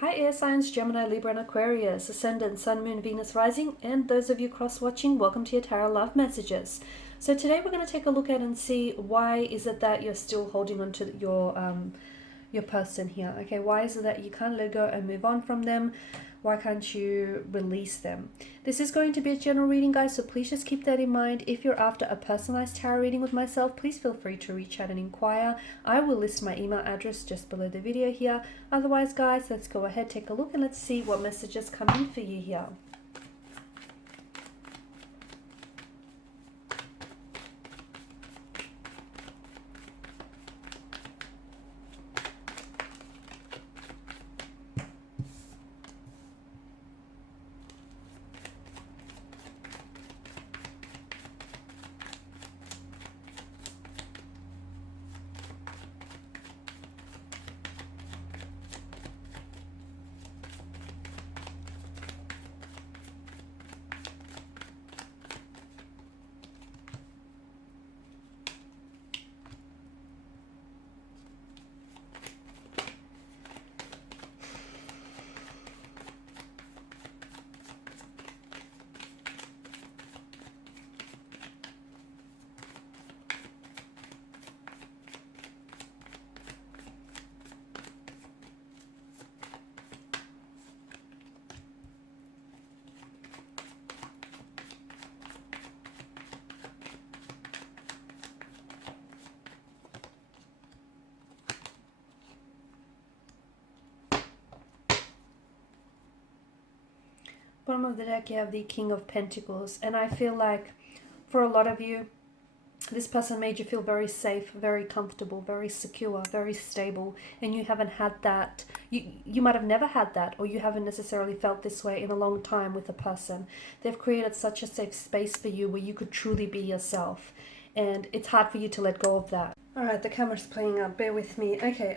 Hi air signs, Gemini, Libra and Aquarius, Ascendant, Sun, Moon, Venus, Rising, and those of you cross-watching, welcome to your Tarot Love Messages. So today we're going to take a look at and see why is it that you're still holding on to your person here. Okay, why is it that you can't let go and move on from them? Why can't you release them? This is going to be a general reading, guys, so please just keep that in mind. If you're after a personalized tarot reading with myself, please feel free to reach out and inquire. I will list my email address just below the video here. Otherwise, guys, let's go ahead, take a look, and let's see what messages come in for you here. Bottom of the deck, you have the King of Pentacles, and I feel like for a lot of you, this person made you feel very safe, very comfortable, very secure, very stable, and you haven't had that. You might have never had that, or you haven't necessarily felt this way in a long time with a person. They've created such a safe space for you where you could truly be yourself, and it's hard for you to let go of that. All right, the camera's playing up. Bear with me. Okay,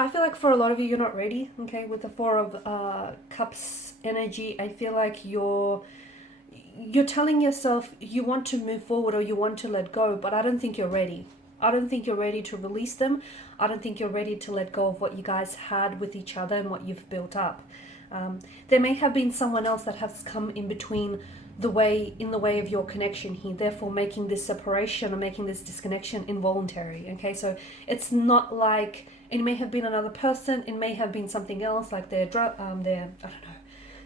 I feel like for a lot of you, you're not ready, okay? With the Four of Cups energy, I feel like you're telling yourself you want to move forward or you want to let go, but I don't think you're ready. I don't think you're ready to release them. I don't think you're ready to let go of what you guys had with each other and what you've built up. There may have been someone else that has come in between in the way of your connection here, therefore making this separation or making this disconnection involuntary. Okay, so it's not like it may have been another person, it may have been something else, like their I don't know,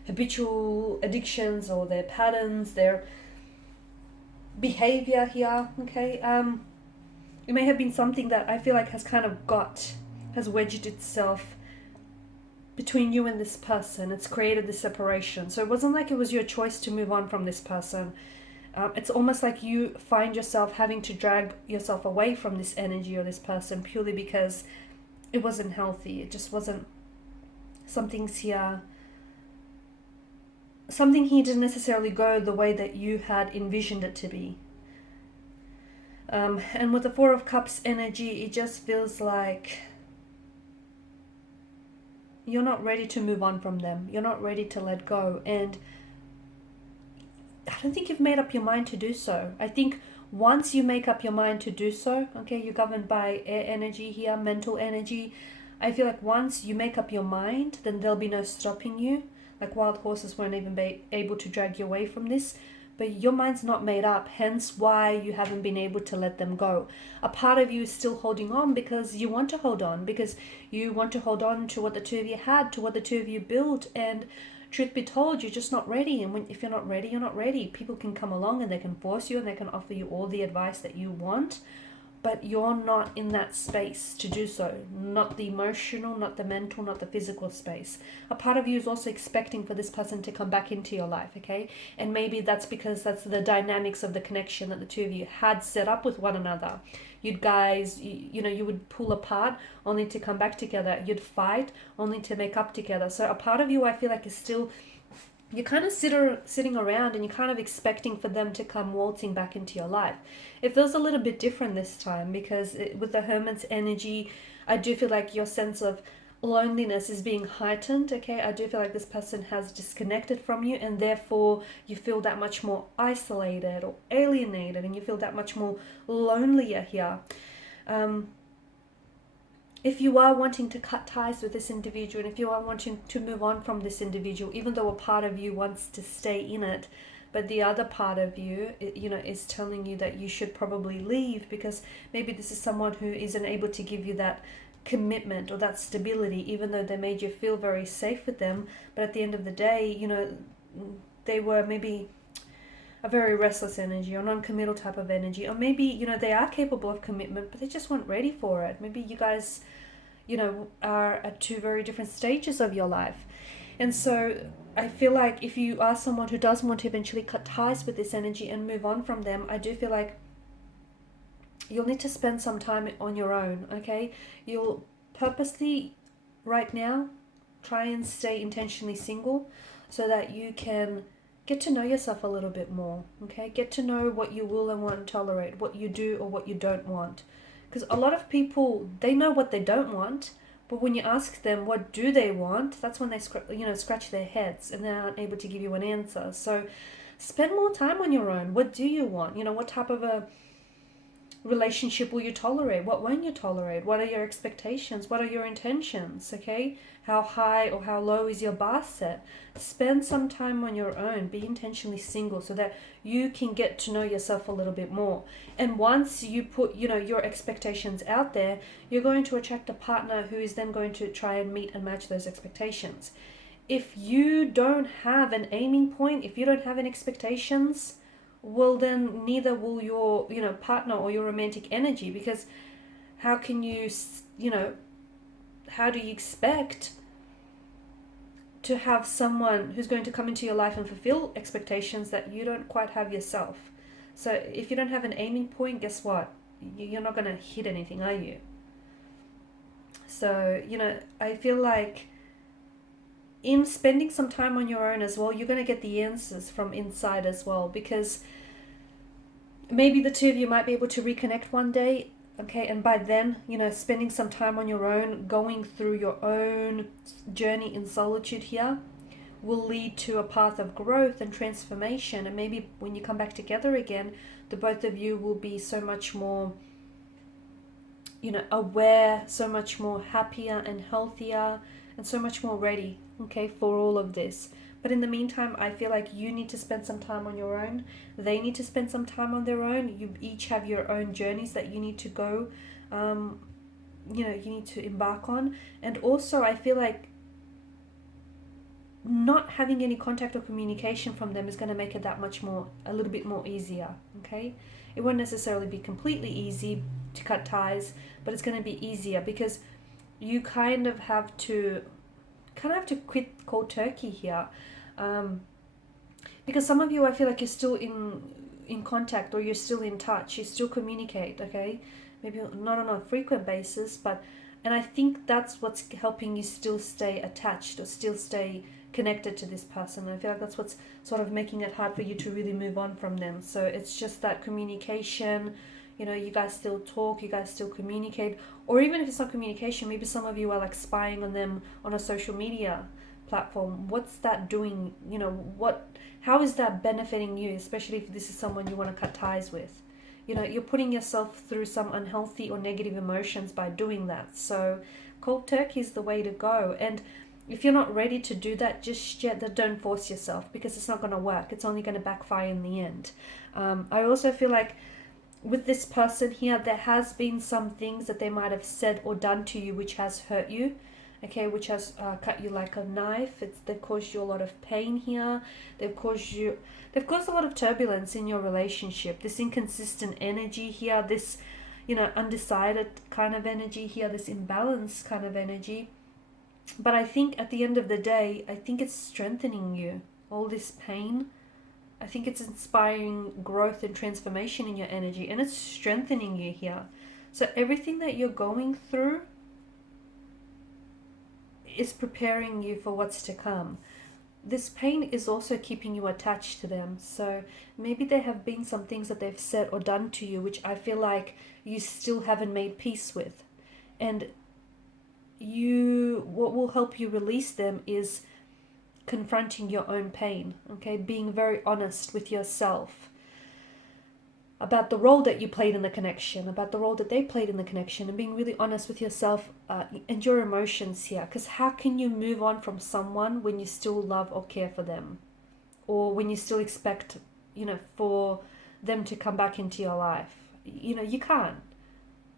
habitual addictions or their patterns, their behavior here. Okay, it may have been something that I feel like has wedged itself between you and this person. It's created this separation. So it wasn't like it was your choice to move on from this person. It's almost like you find yourself having to drag yourself away from this energy or this person purely because it wasn't healthy. It just wasn't, something here didn't necessarily go the way that you had envisioned it to be. And with the Four of Cups energy, it just feels like you're not ready to move on from them. You're not ready to let go. And I don't think you've made up your mind to do so. I think once you make up your mind to do so, okay, you're governed by air energy here, mental energy. I feel like once you make up your mind, then there'll be no stopping you. Like wild horses won't even be able to drag you away from this. But your mind's not made up, hence why you haven't been able to let them go. A part of you is still holding on because you want to hold on, because you want to hold on to what the two of you had, to what the two of you built, and truth be told, you're just not ready. And if you're not ready, you're not ready. People can come along and they can force you and they can offer you all the advice that you want, but you're not in that space to do so. Not the emotional, not the mental, not the physical space. A part of you is also expecting for this person to come back into your life, okay? And maybe that's because that's the dynamics of the connection that the two of you had set up with one another. You'd guys, you would pull apart only to come back together. You'd fight only to make up together. So a part of you, I feel like, is still, you're kind of sitting around and you're kind of expecting for them to come waltzing back into your life. It feels a little bit different this time because with the Hermit's energy, I do feel like your sense of loneliness is being heightened. Okay, I do feel like this person has disconnected from you, and therefore you feel that much more isolated or alienated, and you feel that much more lonelier here. if you are wanting to cut ties with this individual, and if you are wanting to move on from this individual, even though a part of you wants to stay in it, but the other part of you, is telling you that you should probably leave, because maybe this is someone who isn't able to give you that commitment or that stability, even though they made you feel very safe with them. But at the end of the day, they were maybe a very restless energy or non-committal type of energy, or maybe they are capable of commitment, but they just weren't ready for it. Maybe you guys are at two very different stages of your life. And so I feel like if you are someone who does want to eventually cut ties with this energy and move on from them, I do feel like you'll need to spend some time on your own. Okay, you'll purposely right now try and stay intentionally single, so that you can get to know yourself a little bit more. Okay, get to know what you will and won't tolerate, what you do or what you don't want. Because a lot of people, they know what they don't want, but when you ask them what do they want, that's when they scratch their heads and they aren't able to give you an answer. So spend more time on your own. What do you want? What type of a relationship will you tolerate? What won't you tolerate? What are your expectations? What are your intentions? Okay, how high or how low is your bar set? Spend some time on your own. Be intentionally single, so that you can get to know yourself a little bit more. And once you put your expectations out there, you're going to attract a partner who is then going to try and meet and match those expectations. If you don't have an aiming point, if you don't have any expectations, well, then neither will your partner or your romantic energy, because how can you how do you expect to have someone who's going to come into your life and fulfill expectations that you don't quite have yourself? So if you don't have an aiming point, guess what? You're not going to hit anything, are you? So I feel like in spending some time on your own as well, you're going to get the answers from inside as well, because maybe the two of you might be able to reconnect one day. Okay, and by then, spending some time on your own, going through your own journey in solitude here, will lead to a path of growth and transformation. And maybe when you come back together again, the both of you will be so much more aware, so much more happier and healthier, and so much more ready, okay, for all of this. But in the meantime, I feel like you need to spend some time on your own. They need to spend some time on their own. You each have your own journeys that you need to go, you need to embark on. And also, I feel like not having any contact or communication from them is going to make it a little bit more easier, okay? It won't necessarily be completely easy to cut ties, but it's going to be easier, because you kind of have to quit cold turkey here, because some of you, I feel like you're still in contact, or you're still in touch, you still communicate, okay? Maybe not on a frequent basis, and I think that's what's helping you still stay attached or still stay connected to this person. I feel like that's what's sort of making it hard for you to really move on from them. So it's just that communication, you guys still talk, you guys still communicate, or even if it's not communication, maybe some of you are like spying on them on a social media platform. What's that doing? How is that benefiting you, especially if this is someone you want to cut ties with? You're putting yourself through some unhealthy or negative emotions by doing that. So cold turkey is the way to go. And if you're not ready to do that just yet, then don't force yourself, because it's not going to work. It's only going to backfire in the end. I also feel like with this person here, there has been some things that they might have said or done to you which has hurt you, okay, which has cut you like a knife. They've caused you a lot of pain here. They've caused a lot of turbulence in your relationship. This inconsistent energy here, this undecided kind of energy here, this imbalanced kind of energy. But I think at the end of the day, I think it's strengthening you. All this pain, I think it's inspiring growth and transformation in your energy, and it's strengthening you here. So everything that you're going through is preparing you for what's to come. This pain is also keeping you attached to them. So maybe there have been some things that they've said or done to you which I feel like you still haven't made peace with. And what will help you release them is confronting your own pain, okay? Being very honest with yourself. about the role that you played in the connection, about the role that they played in the connection, and being really honest with yourself and your emotions here. Because how can you move on from someone when you still love or care for them, or when you still expect, for them to come back into your life? You can't.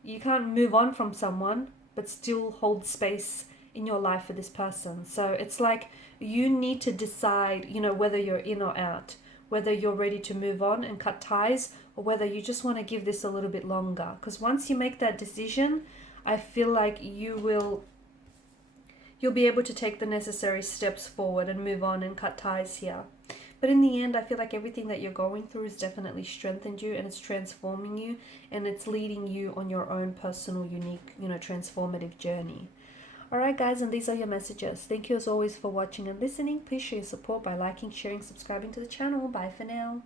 You can't move on from someone but still hold space in your life for this person. So it's like you need to decide, whether you're in or out, whether you're ready to move on and cut ties, or whether you just want to give this a little bit longer. Because once you make that decision, I feel like you'll be able to take the necessary steps forward and move on and cut ties here. But in the end, I feel like everything that you're going through has definitely strengthened you, and it's transforming you, and it's leading you on your own personal, unique, transformative journey. Alright guys, and these are your messages. Thank you as always for watching and listening. Please show your support by liking, sharing, subscribing to the channel. Bye for now.